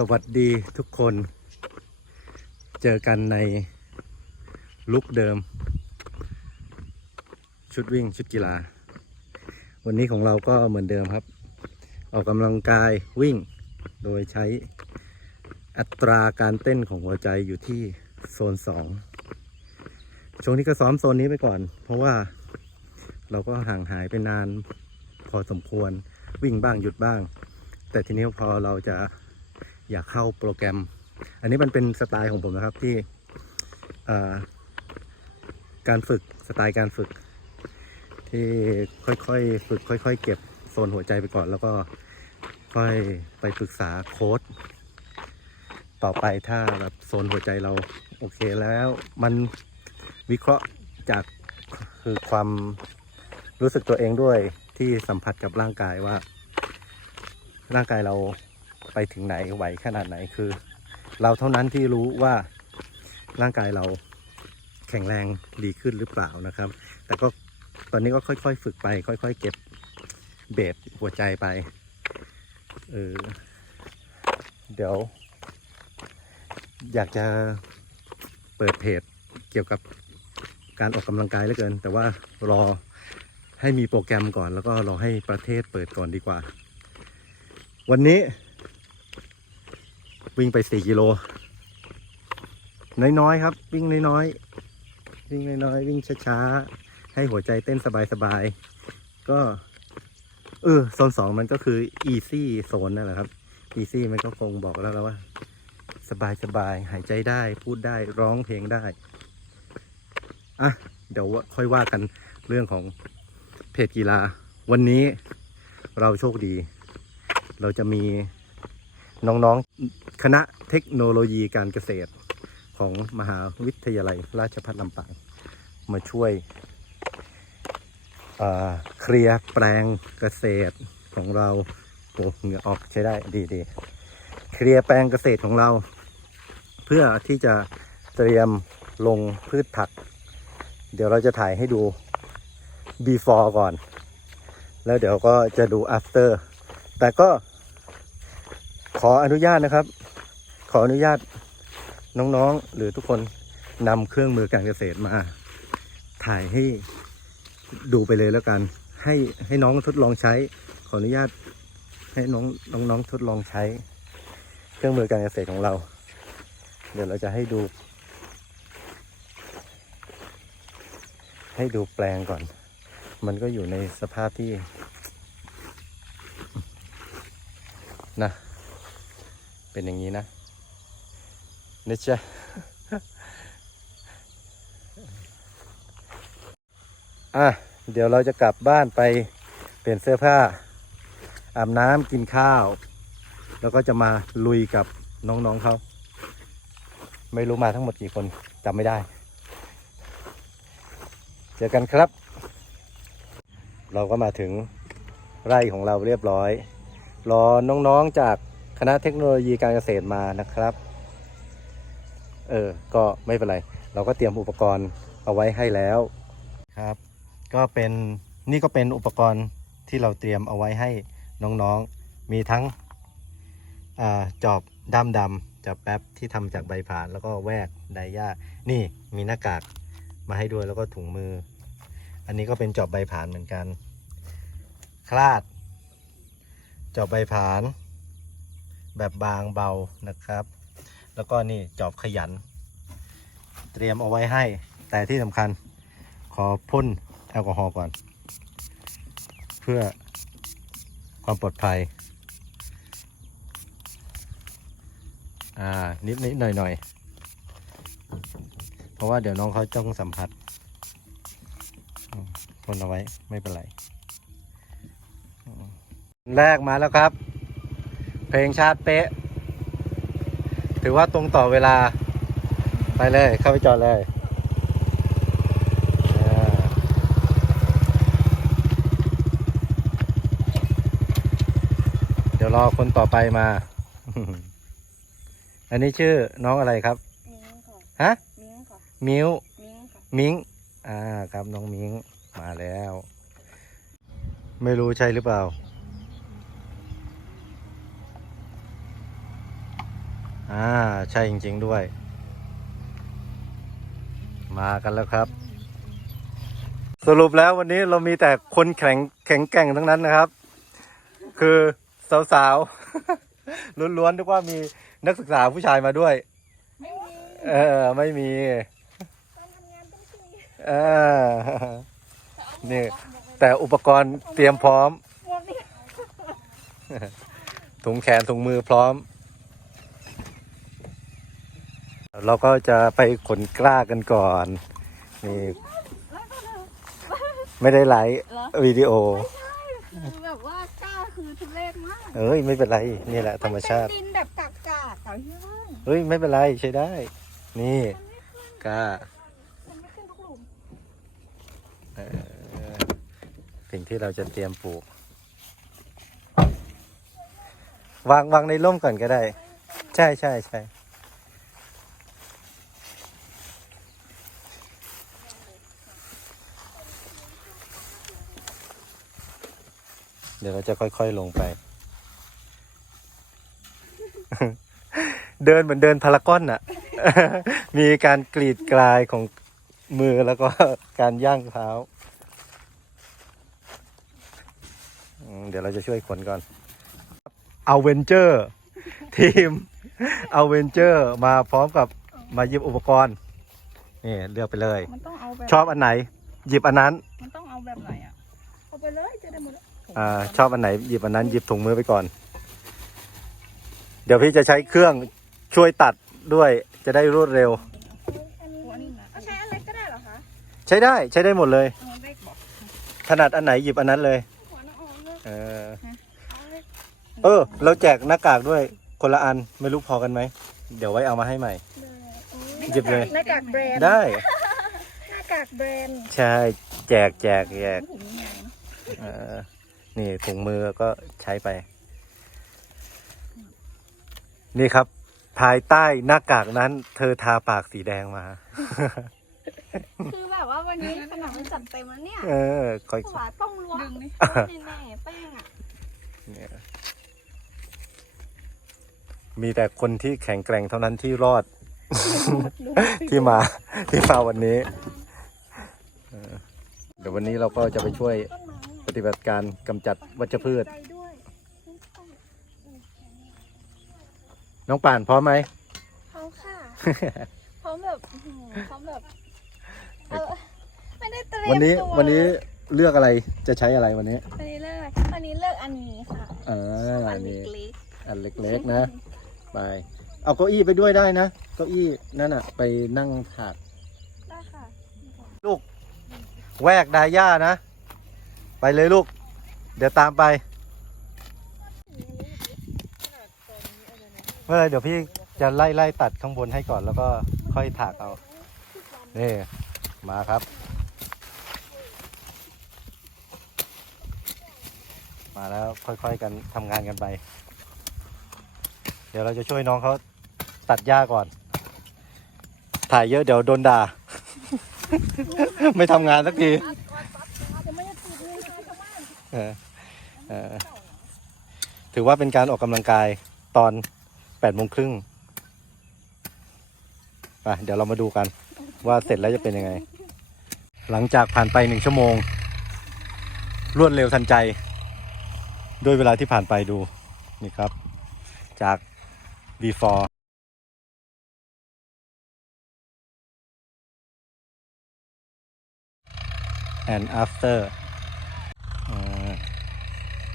สวัสดีทุกคน เจอกันในลุกเดิม ชุดวิ่งชุดกีฬา วันนี้ของเราก็เหมือนเดิมครับ ออกกำลังกายวิ่ง โดยใช้อัตราการเต้นของหัวใจอยู่ที่โซน 2 ช่วงนี้ก็ซ้อมโซนนี้ไปก่อน เพราะว่าเราก็ห่างหายไปนานพอสมควรวิ่งบ้างหยุดบ้าง แต่ทีนี้พอเราจะ อยากเข้าโปรแกรม อันนี้มันเป็นสไตล์ของผมนะครับที่การฝึกสไตล์การฝึก ที่ค่อยๆฝึกค่อย ๆ เก็บโซนหัวใจไปก่อน แล้วก็ค่อยไปปรึกษาโค้ดต่อไปถ้าแบบโซนหัวใจเราโอเคแล้วมันวิเคราะห์จากคือความรู้สึกตัวเองด้วยที่สัมผัสกับร่างกายว่า ร่างกายเรา ไปถึงไหนไหวขนาดไหนคือ เราเท่านั้นที่รู้ว่าร่างกายเราแข็งแรงดีขึ้นหรือเปล่านะครับ แต่ก็ตอนนี้ก็ค่อย ๆ ฝึกไป ค่อย ๆ เก็บเบสหัวใจไปเออเดี๋ยว อยากจะเปิดเพจเกี่ยวกับการออกกำลังกายเหลือเกิน แต่ว่ารอให้มีโปรแกรมก่อน แล้วก็รอให้ประเทศเปิดก่อนดีกว่า วันนี้ วิ่งไปสี่กิโล น้อยๆครับ วิ่งน้อยๆวิ่งน้อยๆวิ่งช้าๆให้หัวใจเต้นสบายๆก็เออโซนสองมันก็คือ easy โซนนั่นแหละครับ easy มันก็คงบอกแล้วแล้วว่า สบายๆหายใจได้พูดได้ร้องเพลงได้ อะ เดี๋ยวค่อยว่ากันเรื่องของเพจกีฬา วันนี้เราโชคดี เราจะมี น้องๆ คณะเทคโนโลยีการเกษตรของมหาวิทยาลัยราชภัฏลำปางมาช่วยเคลียร์แปลงเกษตรของเราโอ้เหงื่อออกใช้ได้ดีดีๆเคลียร์แปลงเกษตรของเรา เพื่อที่จะเตรียมลงพืชผัก เดี๋ยวเราจะถ่ายให้ดู before ก่อน แล้วเดี๋ยวก็จะดู after แต่ก็ ขออนุญาตนะครับ ขออนุญาตน้องๆ หรือทุกคนนำเครื่องมือการเกษตรมา ถ่ายให้ดูไปเลยแล้วกัน ให้ให้น้องทดลองใช้ ขออนุญาตให้น้องน้องๆทดลองใช้ เครื่องมือการเกษตรของเรา เดี๋ยวเราจะให้ดู ให้ดูแปลงก่อน มันก็อยู่ในสภาพที่นะ เป็นอย่างนี้นะนะจ๊ะอะ เดี๋ยวเราจะกลับบ้านไปเปลี่ยนเสื้อผ้า อาบน้ำกินข้าว แล้วก็จะมาลุยกับน้องๆเขา ไม่รู้มาทั้งหมดกี่คนจำไม่ได้ เจอกันครับ เราก็มาถึงไร่ของเราเรียบร้อย รอน้องๆจาก คณะเทคโนโลยีการเกษตรมานะครับ เออ ก็ไม่เป็นไร เราก็เตรียมอุปกรณ์เอาไว้ให้แล้วครับ ก็เป็นนี่ก็เป็นอุปกรณ์ที่เราเตรียมเอาไว้ให้น้องๆ มีทั้งอจอบด้ามดำจอบแป๊บที่ทำจากใบผ่านแล้วก็แวกไดย่านี่มีหน้ากากมาให้ด้วยแล้วก็ถุงมือ อันนี้ก็เป็นจอบใบผ่านเหมือนกัน คลาด จอบใบผาน แบบบางเบานะครับ แล้วก็นี่จอบขยัน เตรียมเอาไว้ให้ แต่ที่สำคัญขอพ่นแอลกอฮอล์ก่อน เพื่อความปลอดภัย อ่า นิดนิดหน่อยหน่อยเพราะว่าเดี๋ยวน้องเขาต้องสัมผัสพ่นเอาไว้ไม่เป็นไรแรกมาแล้วครับ เพลงชาติเป๊ะ ถือว่าตรงต่อเวลา ไปเลย เข้าไปจอดเลยอ่าเดี๋ยวรอคนต่อไปมา อันนี้ชื่อน้องอะไรครับ มิ้งค่ะ ฮะ มิ้งค่ะ มิวมิ้งค่ะ มิงอ่า ครับน้องมิงมาแล้ว ไม่รู้ใช่หรือเปล่า อ่า ใช่จริง ๆ ด้วย มากันแล้วครับ สรุปแล้ววันนี้เรามีแต่คนแข็งแข็งแกร่งทั้งนั้นนะครับ คือสาวๆล้วนๆนึกว่ามีนักศึกษาผู้ชายมาด้วย ไม่มี เออ ไม่มีการทำงานต้องคุยเออนี่ แต่อุปกรณ์เตรียมพร้อมหมวกนี่ถุงแขนถุงมือพร้อม เราก็จะไปขนกล้ากันก่อน นี่ไม่ได้ไลฟ์วิดีโอ คือแบบว่ากล้าคือทุเรศมากเอ้ยไม่เป็นไร นี่แหละธรรมชาตินเป็นดินแบบกากาๆเก่าที่ว่าเฮ้ยไม่เป็นไรใช้ได้ นี่กล้ามันไม่ขึ้นทุกหลุมเออสิ่งที่เราจะเตรียมปลูก วางวางในร่มก่อนก็ได้ ใช่ใช่ใช่ ดี๋ยวเราจะค่อยๆลงไป เดินเหมือนเดินพารากอนอะมีการกรีดกลายของมือแล้วก็การย่างเท้าอืมเดี๋ยวเราจะช่วยขนก่อนเอาเวนเจอร์ทีมเอาเวนเจอร์มาพร้อมกับมาหยิบอุปกรณ์ นี่เลือกไปเลย มันต้องเอาแบบชอบอันไหน หยิบอันนั้น มันต้องเอาแบบไหนอะ เอาไปเลยจะได้หมดแล้ว อ่าชอบอันไหนหยิบอันนั้นหยิบถุงมือไปก่อน เดี๋ยวพี่จะใช้เครื่องช่วยตัดด้วยจะได้รวดเร็วอันนี้ก็ใช้อะไรก็ได้เหรอคะใช้ได้ใช้ได้หมดเลย เอาเล็กบอกถนัดอันไหนหยิบอันนั้นเลย หัวน้องออมเลยเออ เอาเล็กเออ เราแจกหน้ากากด้วยคนละอันไม่รู้พอกันไหม เดี๋ยวไว้เอามาให้ใหม่หยิบเลย หน้ากากแบรนด์ได้ หน้ากากแบรนด์ใช่ แจกแจกแจกถุงใหญ่เนอะเออ นี่ถุงมือก็ใช้ไป นี่ครับ ภายใต้หน้ากากนั้น เธอทาปากสีแดงมา คือแบบว่าวันนี้ขนาดมันจัดเต็มแล้วเนี่ยเออค่อย ขวาต้องล้วงดึงนี่แน่ๆแป้งอะเนี่ยมีแต่คนที่แข็งแกร่งเท่านั้นที่รอด ที่มาที่มาวันนี้เออเดี๋ยววันนี้เราก็จะไปช่วย ต้นไม้ป ฏิบัติการกำจัดวัชพืช ใจด้วยน้องป่านพร้อมไหม พร้อมค่ะ พร้อมแบบอื้อหือพร้อมแบบเออไม่ได้เตรียมวันนี้ตัววันนี้เลือกอะไรจะใช้อะไรวันนี้ วันนี้เลือกอะไรวันนี้เลือกอันนี้ค่ะอ่าอัอันนนี้เล็กอันเล็กๆนะ ไป เอาเก้าอี้ไปด้วยได้นะเก้าอี้นั่นอะ ไปนั่งถาก ๆได้ค่ะ ลูกแวกดาย่านะ ไปเลยลูก เดี๋ยวตามไปเมื่อไรเดี๋ยวพี่จะไล่ไล่ตัดข้างบนให้ก่อนแล้วก็ค่อยถากเอานี่มาครับ มาแล้วค่อยๆกันทำงานกันไป เดี๋ยวเราจะช่วยน้องเขาตัดหญ้าก่อน ถ่ายเยอะเดี๋ยวโดนด่า ไม่ทำงานสักที จะไม่ได้ติดมือใครชาวบ้าน เออเออถือว่าเป็นการออกกำลังกายตอนแปดโมงครึ่งไปเดี๋ยวเรามาดูกัน ว่าเสร็จแล้วจะเป็นยังไง หลังจากผ่านไปหนึ่งชั่วโมง รวดเร็วทันใจ ด้วยเวลาที่ผ่านไปดูนี่ครับ จาก before and after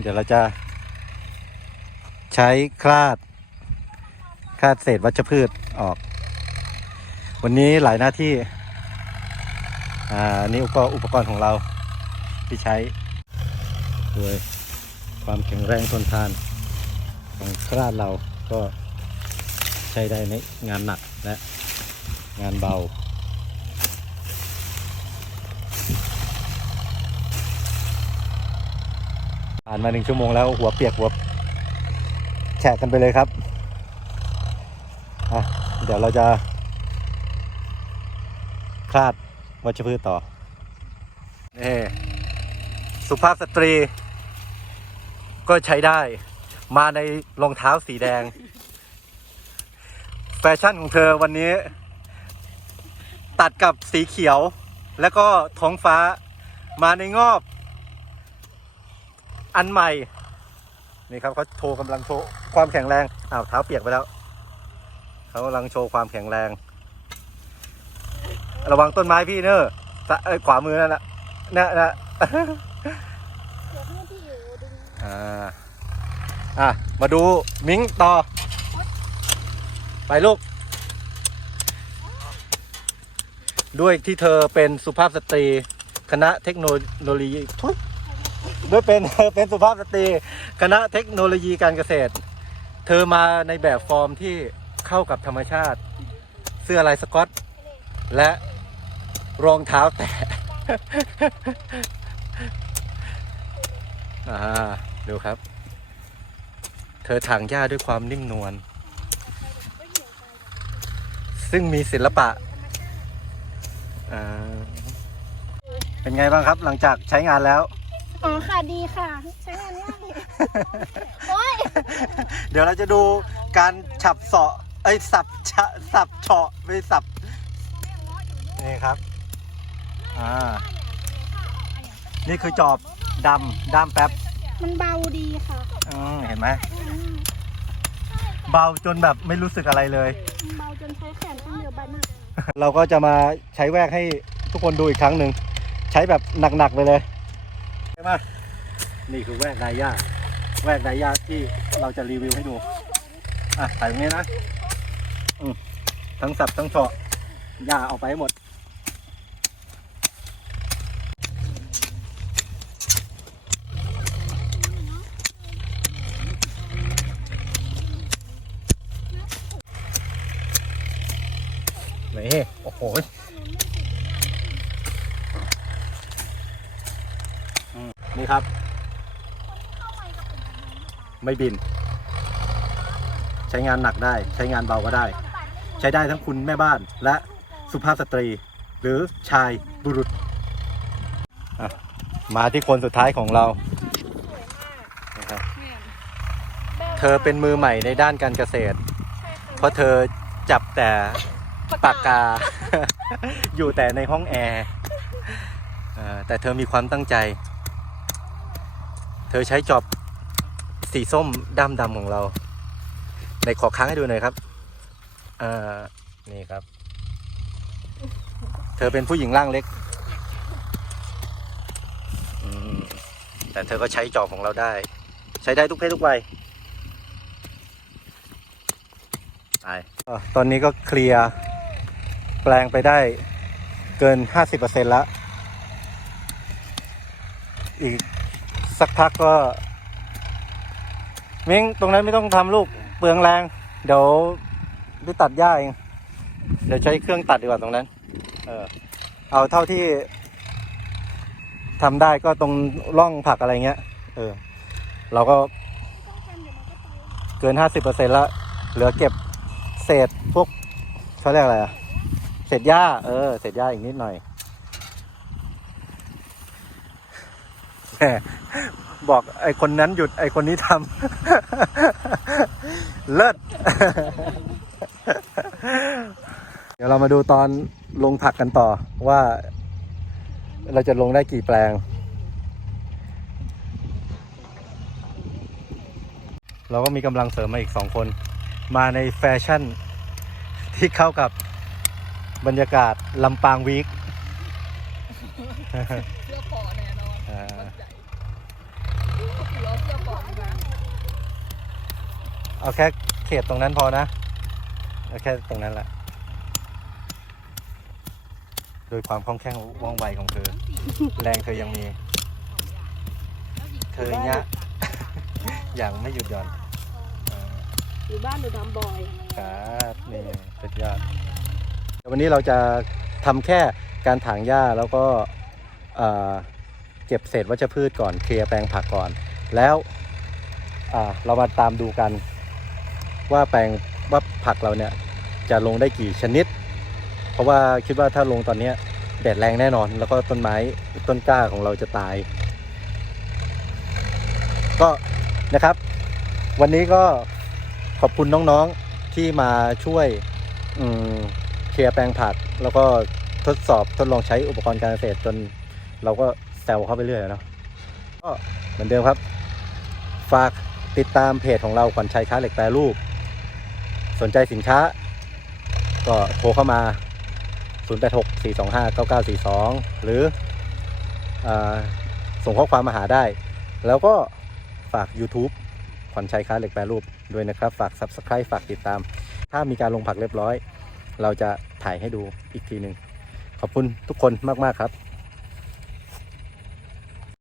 เดี๋ยวเราจะ ใช้คลาด คลาดเศษวัชพืชออก วันนี้หลายหน้าที่ อ่าอันนี่ก็อุปกรณ์ของเราที่ใช้ด้วยความแข็งแรงทนทานของคลาดเราก็ใช้ได้ในงานหนักและงานเบา ผ่านมาหนึ่งชั่วโมงแล้วหัวเปียกหัวแฉะกันไปเลยครับเดี๋ยวเราจะคลาดวัชพืชต่อนี่สุภาพสตรี ก็ใช้ได้ มาในรองเท้าสีแดง แฟชั่นของเธอวันนี้ ตัดกับสีเขียว แล้วก็ท้องฟ้ามาในงอบ อันใหม่ นี่ครับเขาโชว์กำลังโชว์ความแข็งแรงอ้าวเท้าเปียกไปแล้วเขากำลังโชว์ความแข็งแรง ระวังต้นไม้พี่เนอะเอ้ยขวามือนั่นนะนะนะเดี๋ยวพี่ที่อยู่ดึงอ่าอะมาดูมิงต่อ ไปลูก ด้วยที่เธอเป็นสุภาพสตรี คณะเทคโนโลยีทุย ด้วยเป็นเป็นสุภาพสตรีคณะเทคโนโลยีการเกษตร เธอมาในแบบฟอร์มที่เข้ากับธรรมชาติ เสื้อลายสก๊อต และรองเท้าแตะอ่าดูครับ เธอถางหญ้าด้วยความนิ่มนวล ซึ่งมีศิลปะอ่าเป็นไงบ้างครับหลังจากใช้งานแล้ว อ๋อค่ะดีค่ะ ใช้งานง่ายโอ้ยเดี๋ยวเราจะดูการฉับเสาะไอ้ยสับฉะสับเฉาะไม่สับนี่ครับอ่านี่คือจอบดำด้ามแป๊บมันเบาดีค่ะอืมเห็นไหมอืมเบาจนแบบไม่รู้สึกอะไรเลย มันเบาจนใช้แขนข้างเดียวใบมากเราก็จะมาใช้แวกให้ทุกคนดูอีกครั้งหนึ่งใช้แบบหนักๆไปเลยใช่ ไหมนี่คือแวกนายาแวกนายาที่เราจะรีวิวให้ดูอะใส่ตรงนี้นะอืมทั้งสับทั้งเฉาะหญ้าเอาไปหมด นี่โอ้โหอืมนี่ครับ ไม่บิน ใช้งานหนักได้ ใช้งานเบาก็ได้ ใช้ได้ทั้งคุณแม่บ้านและสุภาพสตรี หรือชายบุรุษอะมาที่คนสุดท้ายของเรานะครับเธอเป็นมือใหม่ในด้านการเกษตร เพราะเธอจับแต่ปากกา อยู่แต่ในห้องแอร์เอ่อแต่เธอมีความตั้งใจ เธอใช้จอบ สีส้มดำดำของเราในขอค้างให้ดูหน่อยครับอ่านี่ครับ เธอเป็นผู้หญิงร่างเล็กแต่เธอก็ใช้จอบของเราได้ ใช้ได้ทุกเพศทุกวัยไปตอนนี้ก็เคลียร์แปลงไปได้เกิน 50%แล้ว อีกสักพักก็ มิงตรงนั้นไม่ต้องทำลูกเปลืองแรง เดี๋ยวไปตัดหญ้าเอง เดี๋ยวใช้เครื่องตัดดีกว่าตรงนั้น เออ เอาเท่าที่ทำได้ก็ตรงร่องผักอะไรเงี้ย เออ เราก็เกินห้าสิบเปอร์เซ็นแล้วเหลือเก็บเศษพวกเขาเรียกอะไรอะเศษหญ้า เออ เศษหญ้าอีกนิดหน่อยแหม บอกไอคนนั้นหยุดไอคนนี้ทำ เลิศ เดี๋ยวเรามาดูตอนลงผักกันต่อว่า เราจะลงได้กี่แปลง เราก็มีกำลังเสริมมาอีกสองคน มาในแฟชั่นที่เข้ากับบรรยากาศลำปางวีค เสื้อคอแน่นอน อ่า มั่นใจล้อเสื้อคอนะ เอาแค่เขตตรงนั้นพอนะ เอาแค่ตรงนั้นแหละ โดยความคล่องแคล่วว่องไวของเธอ แรงเธอยังมี เธอเนี้ยอย่างไม่หยุดหย่อนอ่าอยู่บ้านหนูดำบ่อยครับนี่สุดยอดเดี๋ยววันนี้เราจะทำแค่การถางหญ้าแล้วก็เอ่อเก็บเศษวัชพืชก่อนเคลียร์แปลงผักก่อน แล้วอ่าเรามาตามดูกัน ว่าแปลงว่าผักเราเนี่ยจะลงได้กี่ชนิด เพราะว่าคิดว่าถ้าลงตอนนี้แดดแรงแน่นอน แล้วก็ต้นไม้ต้นกล้าของเราจะตาย ก็นะครับ วันนี้ก็ขอบคุณน้องๆที่มาช่วยเคลียร์แปลงผัก แล้วก็ทดสอบทดลองใช้อุปกรณ์การเกษตรจนเราก็แซวเข้าไปเรื่อยเนาะก็เหมือนเดิมครับ ฝากติดตามเพจของเราขวัญชัยค้าเหล็กแปรรูป สนใจสินค้า ก็โทรเข้ามา 0864259942 หรืออส่งข้อความมาหาได้ แล้วก็ฝาก YouTube ขวัญชัยค้าเหล็กแปรรูปด้วยนะครับ ฝาก Subscribe ฝากติดตาม ถ้ามีการลงผักเรียบร้อย เราจะถ่ายให้ดูอีกทีหนึ่งขอบคุณทุกคนมาก ๆ ครับ